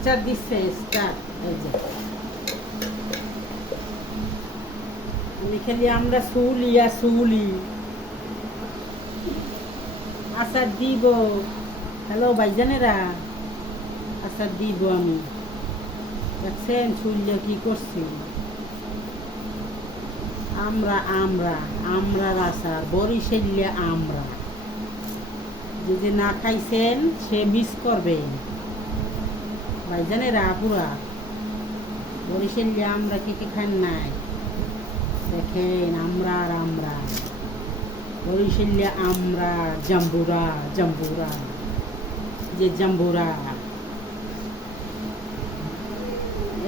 Star দিচ্ছে star. এই যে আমি খালি আমরা সুলি আর সুলি আচার দিব। হ্যালো ভাইজানেরা, আচার দিব আমি। দেখছেন সুলিয়া কি করছি? আমরা আমরা আমরার আচার বরিশালিয়া আমরা। যে যে না খাইছেন সে মিস করবেন ভাইজানেরা আপুরা। বরিশালিয়া আমরা কে কে খান নাই দেখেন। আমরা আর আমরা বরিশালিয়া আমরা জাম্বুরা জাম্বুরা যে জাম্বুরা।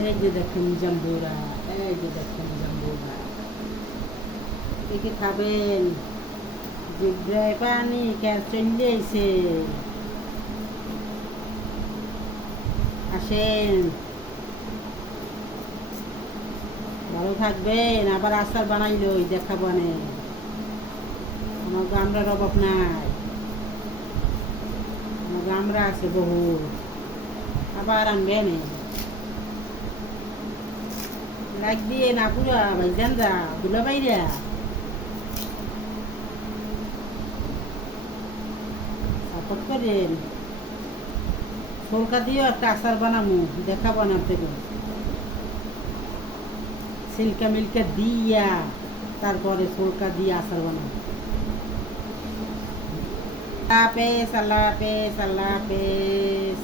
এই যে দেখেন জাম্বুরা, এই যে দেখেন জাম্বুরা। কে কে খাবেন? জিব্রায় পানি কে চলে এসে আসেন, ভালো থাকবেন। আবার আচার বানাইলো দেখাবো নে। আমার গামরার অভাব নাই, আমার গামরা আছে বহু। আবার আনবেন, লাইক দিয়ে না পুরা ভাইজানরা দুলা বাইরা সাপোর্ট করেন। সরকার দিয়েও একটা আচার বানাবো, দেখাবো না থেকে। সিল্কা মিল্কা দিয়া তারপরে সরকার দিয়ে আচার বানাবো। আল্লাহ হাফেজ, আল্লাহ হাফেজ, আল্লাহ হাফেজ।